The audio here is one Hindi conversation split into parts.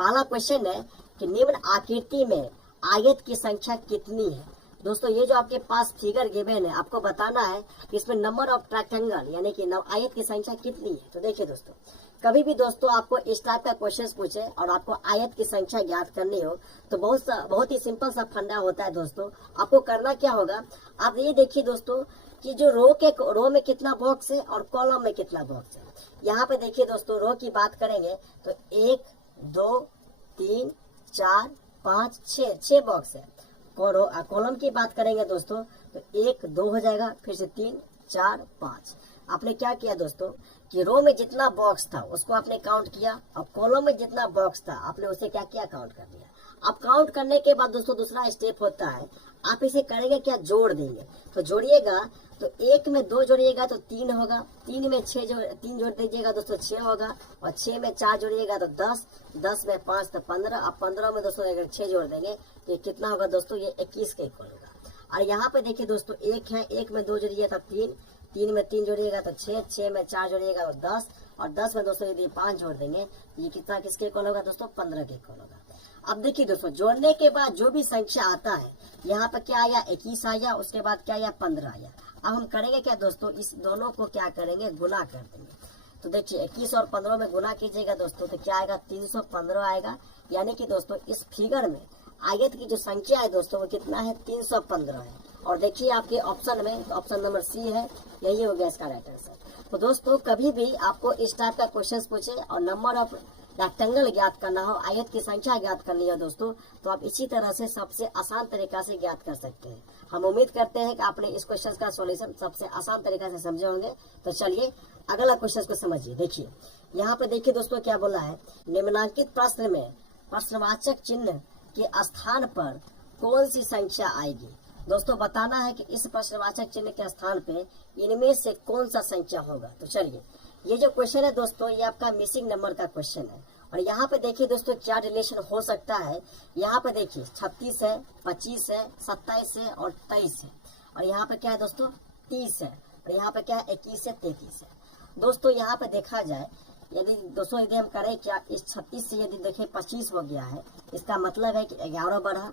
पहला क्वेश्चन है कि निम्न आकृति में आयत की संख्या कितनी है। दोस्तों ये जो आपके पास फिगर गिवन है, आपको बताना है कि इसमें नंबर ऑफ रेक्टेंगल यानी कि आयत की संख्या कितनी है। तो देखिए दोस्तों, कभी भी दोस्तों आपको इस टाइप का क्वेश्चन पूछे और आपको आयत की संख्या ज्ञात करनी हो तो बहुत ही सिंपल सा फंडा होता है दोस्तों। आपको करना क्या होगा, आप ये देखिए दोस्तों कि जो रो में कितना बॉक्स है और कॉलम में कितना बॉक्स है। यहाँ पे देखिए दोस्तों, रो की बात करेंगे तो 1 2 3 4 5 6 बॉक्स है। कॉलम की बात करेंगे दोस्तों तो 1 2 हो जाएगा, फिर से 3 4 5। आपने क्या किया दोस्तों कि रो में जितना बॉक्स था उसको आपने काउंट किया और कॉलम में जितना बॉक्स था आपने उसे क्या किया, काउंट कर लिया। अब काउंट करने के बाद दोस्तों दूसरा स्टेप होता है, आप इसे करेंगे क्या, जोड़ देंगे। तो जोड़िएगा तो 1 में 2 जोड़िएगा तो 3 होगा, 3 में 3 जोड़ दीजिएगा दोस्तों 6 होगा, और 6 में 4 जोड़िएगा तो 10, 10 में 5 तो 15। अब 15 में दोस्तों अगर 6 जोड़ देंगे तो ये कितना होगा दोस्तों, ये 21 के इक्वल होगा। और यहाँ पे देखिए दोस्तों 1 है, 1 में 2 जोड़िएगा तो 3, 3 में 3 जोड़िएगा तो 6, 6 में 4 जोड़िएगा तो 10, और 10 में दोस्तों यदि 5 जोड़ देंगे ये कितना किसके इक्वल होगा दोस्तों, 15 के इक्वल होगा। अब देखिए दोस्तों, जोड़ने के बाद जो भी संख्या आता है, यहाँ पे क्या आया 21 आया, उसके बाद क्या आया 15 आया। अब हम करेंगे क्या दोस्तों, इस दोनों को क्या करेंगे, गुना कर देंगे। तो देखिए 21 और 15 में गुना कीजिएगा दोस्तों तो क्या आएगा, 315 आएगा। यानी कि दोस्तों इस फिगर में आयत की जो संख्या है दोस्तों वो कितना है, 315 है। और देखिए आपके ऑप्शन में, तो ऑप्शन नंबर सी है, यही हो गया इसका राइट आंसर। तो दोस्तों कभी भी आपको इस टाइप का क्वेश्चन पूछे और नंबर ऑफ रेक्टेंगल ज्ञात करना हो, आयत की संख्या ज्ञात करनी हो दोस्तों, तो आप इसी तरह से सबसे आसान तरीका से ज्ञात कर सकते हैं। हम उम्मीद करते हैं कि आपने इस क्वेश्चन का सॉल्यूशन सबसे आसान तरीका से समझे होंगे। तो चलिए अगला क्वेश्चन को समझिए। देखिए यहाँ पे देखिए दोस्तों क्या बोला है, निम्नांकित प्रश्न में प्रश्नवाचक चिन्ह के स्थान पर कौन सी संख्या आएगी। दोस्तों बताना है कि इस प्रश्नवाचक चिन्ह के स्थान पे इनमें से कौन सा संख्या होगा। तो चलिए, ये जो क्वेश्चन है दोस्तों ये आपका मिसिंग नंबर का क्वेश्चन है। और यहाँ पे देखिए दोस्तों क्या रिलेशन हो सकता है। यहाँ पे देखिए 36 है, 25 है, 27 है और 23 है। और यहाँ पे क्या है दोस्तों 30 है। और यहाँ पे क्या है 21 है, 33 है। दोस्तों यहाँ पे देखा जाए, यदि दोस्तों यदि हम करें क्या, इस 36 से यदि देखें 25 हो गया है, इसका मतलब है कि 11 बढ़ा।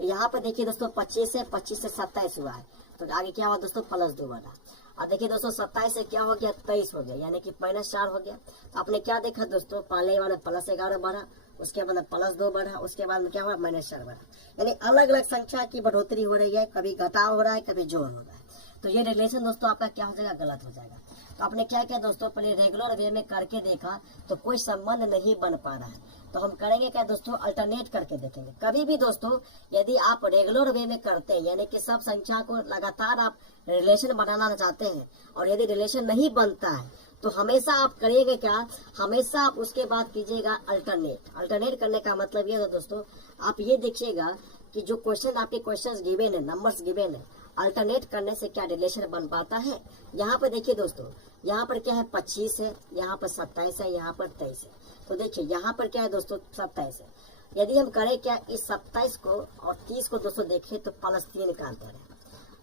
यहाँ पे देखिए दोस्तों 25 से 27 हुआ है, तो आगे क्या हुआ दोस्तों, +2 बढ़ा। और देखिए दोस्तों 27 से क्या हो गया, 23 हो गया, यानी कि -4 हो गया। तो आपने क्या देखा दोस्तों, पहले वाला +11 बढ़ा, उसके बाद +2 बढ़ा, उसके बाद में क्या हुआ, -4 बढ़ा। यानी अलग अलग संख्या की बढ़ोतरी हो रही है, कभी घटाव हो रहा है, कभी जोड़ हो रहा है। तो ये रिलेशन दोस्तों आपका क्या हो जाएगा, गलत हो जाएगा। तो आपने क्या किया दोस्तों, पहले रेगुलर वे में करके देखा तो कोई संबंध नहीं बन पा रहा है। तो हम करेंगे क्या दोस्तों, अल्टरनेट करके देखेंगे। कभी भी दोस्तों यदि आप रेगुलर वे में करते हैं, यानी कि सब संख्या को लगातार आप रिलेशन बनाना चाहते हैं और यदि रिलेशन नहीं बनता है तो हमेशा आप करिएगा क्या, हमेशा आप उसके बाद कीजिएगा अल्टरनेट। अल्टरनेट करने का मतलब ये है दोस्तों, आप ये देखिएगा कि जो क्वेश्चन आपके क्वेश्चन गिवन है, नंबर्स गिवन है, अल्टरनेट करने से क्या रिलेशन बन पाता है। यहाँ पर देखिए दोस्तों, यहाँ पर क्या है 25 है, यहाँ पर 27 है, यहाँ पर 23 है। तो देखिए यहाँ पर क्या है दोस्तों 27 है। यदि हम करें क्या, इस 27 को और 30 को दोस्तों देखें तो +3 का अंतर है,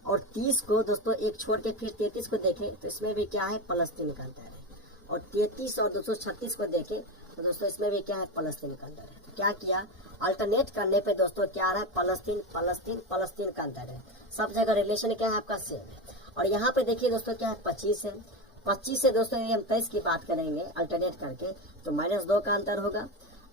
और 30 को दोस्तों एक छोड़ के फिर 33 को देखें तो इसमें भी क्या है, +3 का अंतर है। और 33 और 236 को देखें तो दोस्तों इसमें भी क्या है, +3 का अंतर है। तो क्या किया, अल्टरनेट करने पे दोस्तों क्या आ रहा है, +3 +3 +3 का अंतर है। सब जगह रिलेशन क्या है आपका सेम है। और यहाँ पे देखिए दोस्तों क्या है 25 है, 25 से दोस्तों यदि हम 23 की बात करेंगे अल्टरनेट करके तो -2 का अंतर होगा।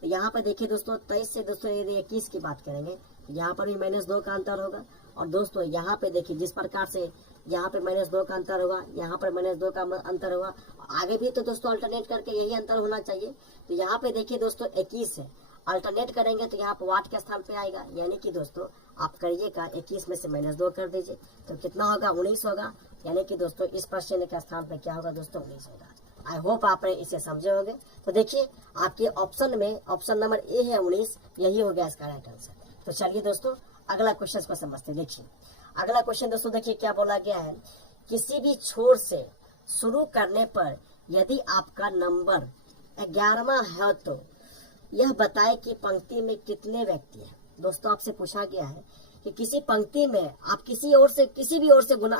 तो यहाँ पे देखिए दोस्तों 23 से दोस्तों यदि 21 की बात करेंगे तो यहाँ पर भी -2 का अंतर होगा। और दोस्तों यहाँ पे देखिए जिस प्रकार से यहाँ पे -2 का अंतर होगा, यहाँ पर -2 का अंतर होगा, आगे भी तो दोस्तों अल्टरनेट करके यही अंतर होना चाहिए। तो यहाँ पे देखिए दोस्तों 21 है, अल्टरनेट करेंगे तो यहाँ पर वाट के स्थान पे आएगा, यानी कि दोस्तों आप करिएगा 21 में से -2 कर दीजिए तो कितना होगा, 19 होगा। यानी कि दोस्तों इस प्रश्न के स्थान पे क्या होगा दोस्तों, 19 होगा। आई होप आपने इसे समझे होंगे। तो देखिए आपके ऑप्शन में ऑप्शन नंबर ए है 19, यही हो गया इसका राइट आंसर। तो चलिए दोस्तों अगला क्वेश्चन को समझते। देखिए अगला क्वेश्चन दोस्तों देखिए क्या बोला गया है, किसी भी छोर से शुरू करने पर यदि आपका नंबर 11वां है तो यह बताए कि पंक्ति में कितने व्यक्ति हैं। दोस्तों आपसे पूछा गया है कि किसी पंक्ति में आप किसी ओर से किसी भी ओर से गुना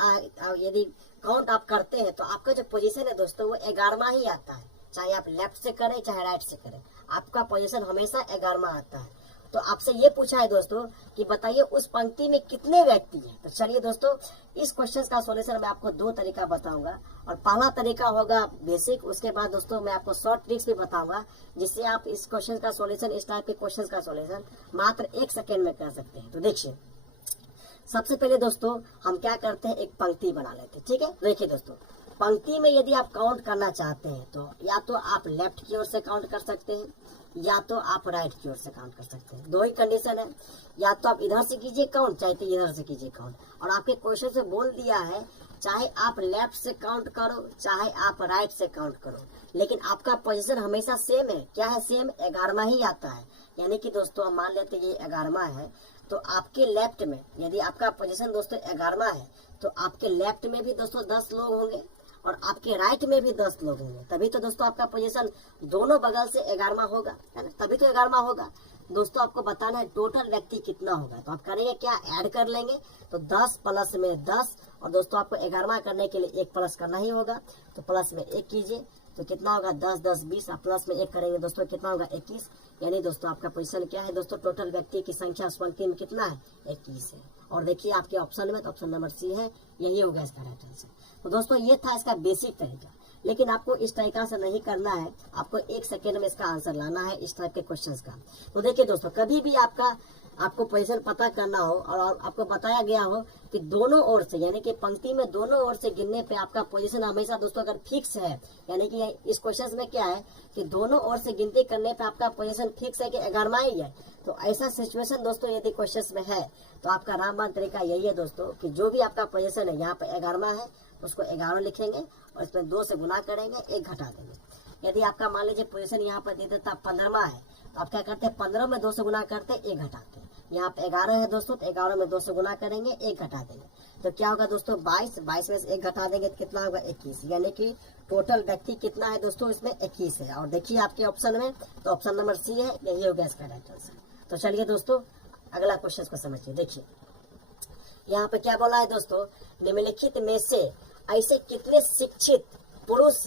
यदि काउंट आप करते हैं तो आपका जो पोजीशन है दोस्तों वो 11वां ही आता है, चाहे आप लेफ्ट से करें चाहे राइट से करें, आपका पोजीशन हमेशा 11वां आता है। तो आपसे ये पूछा है दोस्तों कि बताइए उस पंक्ति में कितने व्यक्ति हैं। तो चलिए दोस्तों, इस क्वेश्चन का सॉल्यूशन मैं आपको 2 तरीका बताऊंगा। और पहला तरीका होगा बेसिक, उसके बाद दोस्तों मैं आपको शॉर्ट ट्रिक्स भी बताऊंगा, जिससे आप इस क्वेश्चन का सॉल्यूशन, इस टाइप के क्वेश्चन का सॉल्यूशन मात्र 1 सेकेंड में कर सकते हैं। तो देखिए, सबसे पहले दोस्तों हम क्या करते हैं, एक पंक्ति बना लेते हैं। ठीक है, देखिए दोस्तों, पंक्ति में यदि आप काउंट करना चाहते हैं तो या तो आप लेफ्ट की ओर से काउंट कर सकते हैं, या तो आप राइट की ओर से काउंट कर सकते हैं। 2 ही कंडीशन है, या तो आप इधर से कीजिए काउंट, चाहे तो इधर से कीजिए काउंट। और आपके क्वेश्चन से बोल दिया है चाहे आप लेफ्ट से काउंट करो, चाहे आप राइट से काउंट करो, लेकिन आपका पोजीशन हमेशा सेम है। क्या है? सेम 11वां ही आता है। यानी कि दोस्तों हम मान लेते हैं ये 11वां है, तो आपके लेफ्ट में यदि आपका पोजीशन दोस्तों 11वां है, तो आपके लेफ्ट में भी दोस्तों 10 लोग होंगे और आपके राइट में भी 10 लोग होंगे। तभी तो दोस्तों आपका पोजीशन दोनों बगल से 11वां होगा, है ना, तभी तो 11वां होगा। दोस्तों आपको बताना है टोटल व्यक्ति कितना होगा। तो आप करेंगे क्या, ऐड कर लेंगे। तो 10 प्लस में 10, और दोस्तों आपको 11वां करने के लिए 1 प्लस करना ही होगा। तो प्लस में 1 कीजिए, तो कितना होगा 10 10 20, आप प्लस में 1 करेंगे दोस्तों कितना होगा 21। यानी दोस्तों आपका पोजीशन क्या है दोस्तों, टोटल व्यक्ति की संख्या उस पंक्ति में कितना है, 21 है। और देखिए आपके ऑप्शन में, तो ऑप्शन नंबर सी है, यही होगा इसका राइट आंसर। तो दोस्तों ये था इसका बेसिक तरीका, लेकिन आपको इस तरीका से नहीं करना है, आपको 1 सेकेंड में इसका आंसर लाना है इस टाइप के क्वेश्चंस का। तो देखिए दोस्तों, कभी भी आपको पोजीशन पता करना हो और आपको बताया गया हो कि दोनों ओर से, यानी कि पंक्ति में दोनों ओर से गिनने पे आपका पोजीशन हमेशा दोस्तों अगर फिक्स है, यानी कि इस क्वेश्चन में क्या है कि दोनों ओर से गिनती करने पे आपका पोजीशन फिक्स है कि 11वां ही है। तो ऐसा सिचुएशन दोस्तों यदि क्वेश्चन में है, तो आपका रामबाण तरीका यही है दोस्तों कि जो भी आपका पोजीशन है यहाँ पे 11वां है, उसको 11 लिखेंगे और इसमें 2 से गुना करेंगे, 1 घटा देंगे। यदि आपका मान लीजिए पोजीशन यहाँ पर दे देता 15वां है, तो आप क्या करते हैं, 15 में 2 से गुना करते हैं, 1 घटाते हैं। यहाँ पे 11 है दोस्तों, तो 11 में 2 से गुना करेंगे, 1 घटा देंगे। तो क्या होगा दोस्तों 22, 22 में से 1 घटा देंगे तो कितना होगा 21। यानी कि टोटल व्यक्ति कितना है दोस्तों, इसमें 21 है। और देखिए आपके ऑप्शन में, तो ऑप्शन नंबर सी है, यही होगा इसका राइट आंसर। तो चलिए दोस्तों अगला क्वेश्चन को समझिए। देखिए यहाँ पे क्या बोला है दोस्तों, निम्नलिखित में से ऐसे कितने शिक्षित पुरुष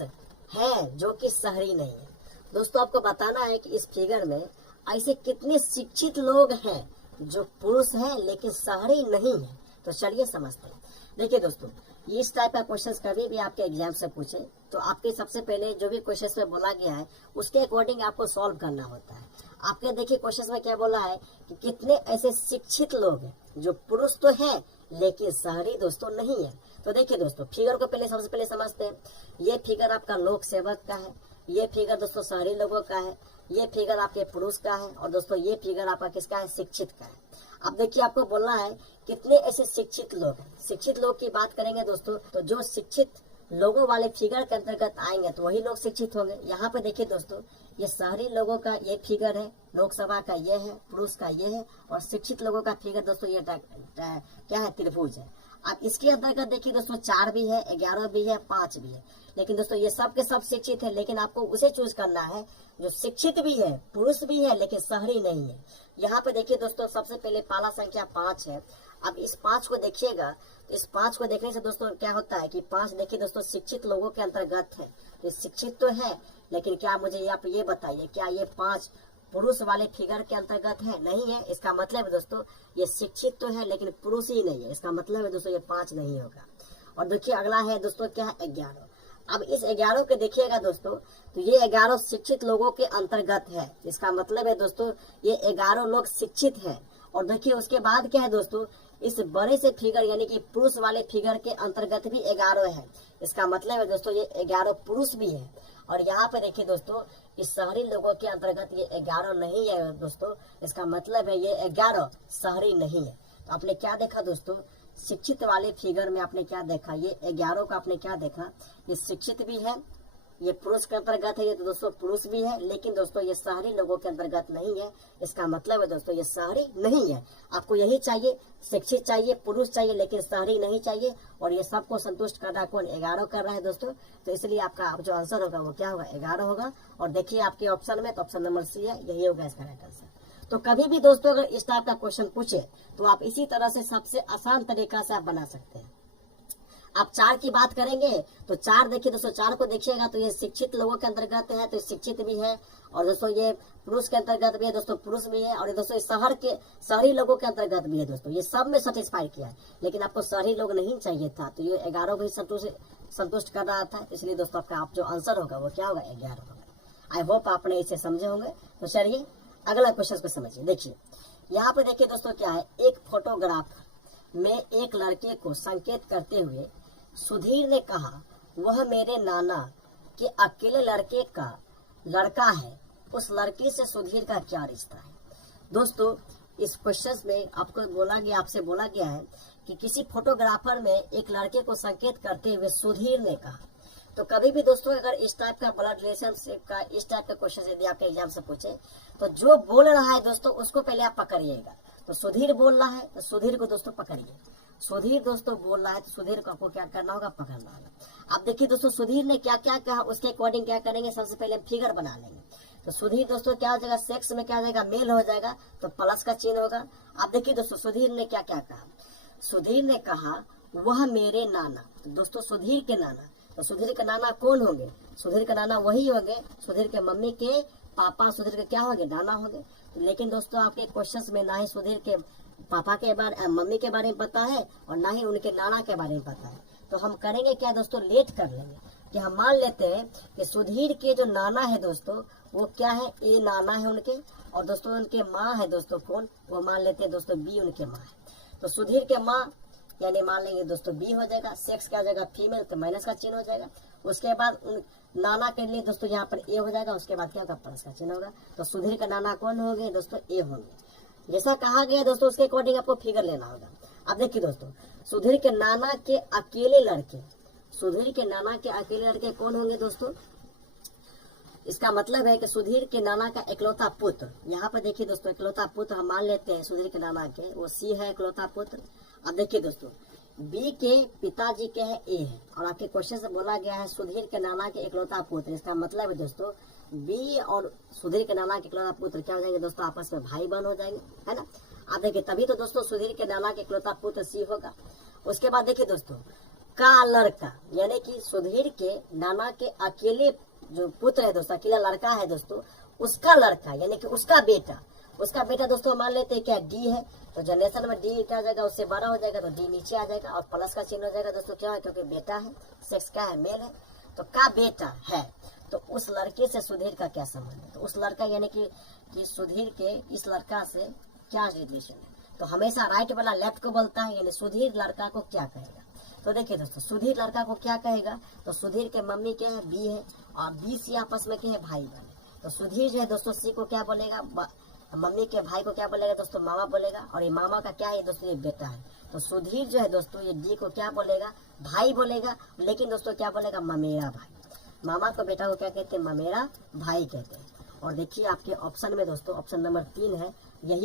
हैं जो कि शहरी नहीं है। दोस्तों आपको बताना है कि इस फिगर में ऐसे कितने शिक्षित लोग हैं जो पुरुष हैं लेकिन शहरी नहीं है। तो चलिए समझते हैं। देखिए दोस्तों, इस टाइप का क्वेश्चन कभी भी आपके एग्जाम से पूछे तो आपके सबसे पहले जो भी क्वेश्चन में बोला गया है उसके अकॉर्डिंग आपको सॉल्व करना होता है। आपके देखिए क्वेश्चन में क्या बोला है कि कितने ऐसे शिक्षित लोग हैं जो पुरुष तो है लेकिन शहरी दोस्तों नहीं है। तो देखिए दोस्तों, फिगर को पहले सबसे पहले समझते हैं। ये फिगर आपका लोक सेवक का है, ये फिगर दोस्तों शहरी लोगों का है, ये फिगर आपके पुरुष का है, और दोस्तों ये फिगर आपका किसका है, शिक्षित का है। अब देखिए आपको बोलना है कितने ऐसे शिक्षित लोग हैं। शिक्षित लोग की बात करेंगे दोस्तों, तो जो शिक्षित लोगों वाले फिगर के अंतर्गत आएंगे तो वही लोग शिक्षित होंगे। यहाँ पे देखिए दोस्तों, ये शहरी लोगों का ये फिगर है, लोकसभा का ये है, पुरुष का ये है, और शिक्षित लोगों का फिगर दोस्तों ये क्या है, त्रिभुज है। अब इसके अंतर्गत देखिए दोस्तों 4 भी है, 11 भी है, 5 भी है, लेकिन दोस्तों ये सब के सब शिक्षित है, लेकिन आपको उसे चूज करना है जो शिक्षित भी है, पुरुष भी है, लेकिन शहरी नहीं है। यहाँ पे देखिए दोस्तों, सबसे पहले पहला संख्या 5 है। अब इस 5 को देखिएगा, तो इस 5 को देखने से दोस्तों क्या होता है कि 5 देखिए दोस्तों शिक्षित लोगों के अंतर्गत है। तो शिक्षित तो है, लेकिन क्या मुझे आप ये बताइए, क्या ये 5 पुरुष वाले फिगर के अंतर्गत है? नहीं है। इसका मतलब है दोस्तों ये शिक्षित तो है लेकिन पुरुष ही नहीं है। इसका मतलब है दोस्तों ये 5 नहीं होगा। और देखिए अगला है दोस्तों क्या है, 11। अब इस 11 के देखिएगा दोस्तों, तो ये 11 शिक्षित लोगों के अंतर्गत है। इसका मतलब है दोस्तों ये 11 लोग शिक्षित हैं। और देखिए उसके बाद क्या है दोस्तों, इस बड़े से फिगर यानी कि पुरुष वाले फिगर के अंतर्गत भी 11 है। इसका मतलब है दोस्तों ये 11 पुरुष भी है। और यहाँ पे देखिए दोस्तों, इस शहरी लोगों के अंतर्गत ये 11 नहीं है दोस्तों। इसका मतलब है ये 11 शहरी नहीं है। तो आपने क्या देखा दोस्तों, शिक्षित वाले फिगर में आपने क्या देखा, ये 11 का आपने क्या देखा, ये शिक्षित भी है, ये पुरुष के अंतर्गत है, ये तो दोस्तों पुरुष भी है, लेकिन दोस्तों ये शहरी लोगों के अंतर्गत नहीं है। इसका मतलब है दोस्तों ये शहरी नहीं है। आपको यही चाहिए, शिक्षित चाहिए, पुरुष चाहिए, लेकिन शहरी नहीं चाहिए। और ये सबको संतुष्ट कर रहा कौन, 11 कर रहा है दोस्तों। तो इसलिए आपका जो आंसर होगा वो क्या होगा, 11 होगा। और देखिए आपके ऑप्शन में, तो ऑप्शन नंबर सी है, यही होगा इसका राइट आंसर। तो कभी भी दोस्तों अगर इस टाइप का क्वेश्चन पूछे तो आप इसी तरह से सबसे आसान तरीका से आप बना सकते हैं। आप 4 की बात करेंगे तो 4 देखिए दोस्तों, 4 को देखिएगा तो ये शिक्षित लोगों के अंतर्गत है, तो शिक्षित भी है, और दोस्तों ये पुरुष के अंतर्गत भी है दोस्तों, पुरुष भी है, और दोस्तों शहरी लोगों के अंतर्गत भी है दोस्तों। ये सब में सेटिस्फाई किया है, लेकिन आपको शहरी लोग नहीं चाहिए था, तो ये 11 को ही संतुष्ट कर रहा था, इसलिए दोस्तों आपका आप जो आंसर होगा वो क्या होगा, 11 होगा। आई होप आपने इसे समझे होंगे। तो चलिए अगला क्वेश्चन को समझिए। देखिए यहाँ पे देखिए दोस्तों क्या है, एक फोटोग्राफ में एक लड़के को संकेत करते हुए सुधीर ने कहा, वह मेरे नाना के अकेले लड़के का लड़का है, उस लड़की से सुधीर का क्या रिश्ता है। दोस्तों इस क्वेश्चन में आपको आपसे बोला गया है कि किसी फोटोग्राफर में एक लड़के को संकेत करते हुए सुधीर ने कहा। तो कभी भी दोस्तों अगर इस टाइप का ब्लड रिलेशनशिप का इस टाइप का क्वेश्चन यदि आपके एग्जाम से पूछे, तो जो बोल रहा है दोस्तों उसको पहले आप पकड़िएगा। तो सुधीर बोल रहा है तो सुधीर को दोस्तों पकड़िए। सुधीर दोस्तों बोल रहा है तो सुधीर को आपको क्या करना होगा, पकड़ना होगा। अब देखिए दोस्तों सुधीर ने क्या क्या कहा, उसके अकॉर्डिंग क्या करेंगे, सबसे पहले फिगर बना लेंगे। तो सुधीर दोस्तों क्या हो जाएगा, सेक्स में क्या हो जाएगा, मेल हो जाएगा, तो प्लस का चिन्ह होगा। अब देखिए दोस्तों सुधीर ने क्या क्या कहा, सुधीर ने कहा वह मेरे नाना। तो दोस्तों सुधीर के नाना, तो सुधीर के नाना कौन होंगे, सुधीर के नाना वही होंगे, सुधीर के मम्मी के पापा सुधीर के क्या होंगे, नाना होंगे। लेकिन दोस्तों आपके क्वेश्चंस में ना ही सुधीर के पापा के बारे मम्मी के बारे में पता है और ना ही उनके नाना के बारे में पता है। तो हम करेंगे क्या दोस्तों, लेट कर लेंगे कि हम मान लेते हैं कि सुधीर के जो नाना है दोस्तों वो क्या है, ए नाना है उनके, और दोस्तों उनके माँ है दोस्तों कौन, वो मान लेते हैं दोस्तों बी उनके माँ है। तो सुधीर के माँ यानी मान लेंगे दोस्तों बी हो जाएगा, सेक्स क्या हो जाएगा, फीमेल, तो माइनस का चिन्ह हो जाएगा। उसके बाद उन नाना के लिए दोस्तों यहाँ पर ए हो जाएगा, उसके बाद क्या होगा, प्लस का चिन्ह होगा। तो सुधीर का नाना कौन होंगे दोस्तों, ए होंगे। जैसा कहा गया दोस्तों उसके अकॉर्डिंग आपको फिगर लेना होगा। अब देखिए दोस्तों सुधीर के नाना के अकेले लड़के, सुधीर के नाना के अकेले लड़के कौन होंगे दोस्तों, इसका मतलब है कि सुधीर के नाना का इकलौता पुत्र। यहाँ पर देखिए दोस्तों इकलौता पुत्र हम मान लेते हैं सुधीर के नाना के, वो सी है इकलौता पुत्र। अब देखिए दोस्तों बी के पिताजी के है ए है, और आपके क्वेश्चन से बोला गया है सुधीर के नाना के इकलौता पुत्र। इसका मतलब है दोस्तों बी और सुधीर के नाना के इकलौता पुत्र क्या हो जाएंगे दोस्तों, आपस में भाई बहन हो जाएंगे, है ना। आप देखिए तभी तो दोस्तों सुधीर के नाना के इकलौता पुत्र सी होगा। उसके बाद देखिए दोस्तों का लड़का, यानी कि सुधीर के नाना के अकेले जो पुत्र है दोस्तों, अकेला लड़का है दोस्तों, उसका लड़का यानी कि उसका बेटा दोस्तों मान लेते हैं क्या, डी है। तो जनरेशन में डी क्या हो जाएगा, उससे बड़ा हो जाएगा, तो डी नीचे आ जाएगा और प्लस का चिन्ह हो जाएगा दोस्तों, क्या है, क्योंकि बेटा है, सेक्स क्या है, मेल है, तो का बेटा है। तो उस लड़के से सुधीर का क्या संबंध है, तो उस लड़का यानी कि सुधीर के इस लड़का से क्या रिलेशन है। तो हमेशा राइट वाला लेफ्ट को बोलता है, यानी सुधीर लड़का को क्या कहेगा। तो देखिए दोस्तों सुधीर लड़का को क्या कहेगा, तो सुधीर के मम्मी के है बी है, और बी सी आपस में क्या है, भाई बहन। तो सुधीर जो है दोस्तों सी को क्या बोलेगा, मम्मी के भाई को क्या बोलेगा दोस्तों, मामा बोलेगा, और ये मामा का क्या है दोस्तों, ये बेटा है। तो सुधीर जो है दोस्तों ये डी को क्या बोलेगा, भाई बोलेगा, लेकिन दोस्तों क्या बोलेगा, ममेरा भाई। मामा को बेटा को क्या कहते हैं, ममेरा भाई कहते हैं। और देखिए आपके ऑप्शन में दोस्तों ऑप्शन नंबर 3 है, यही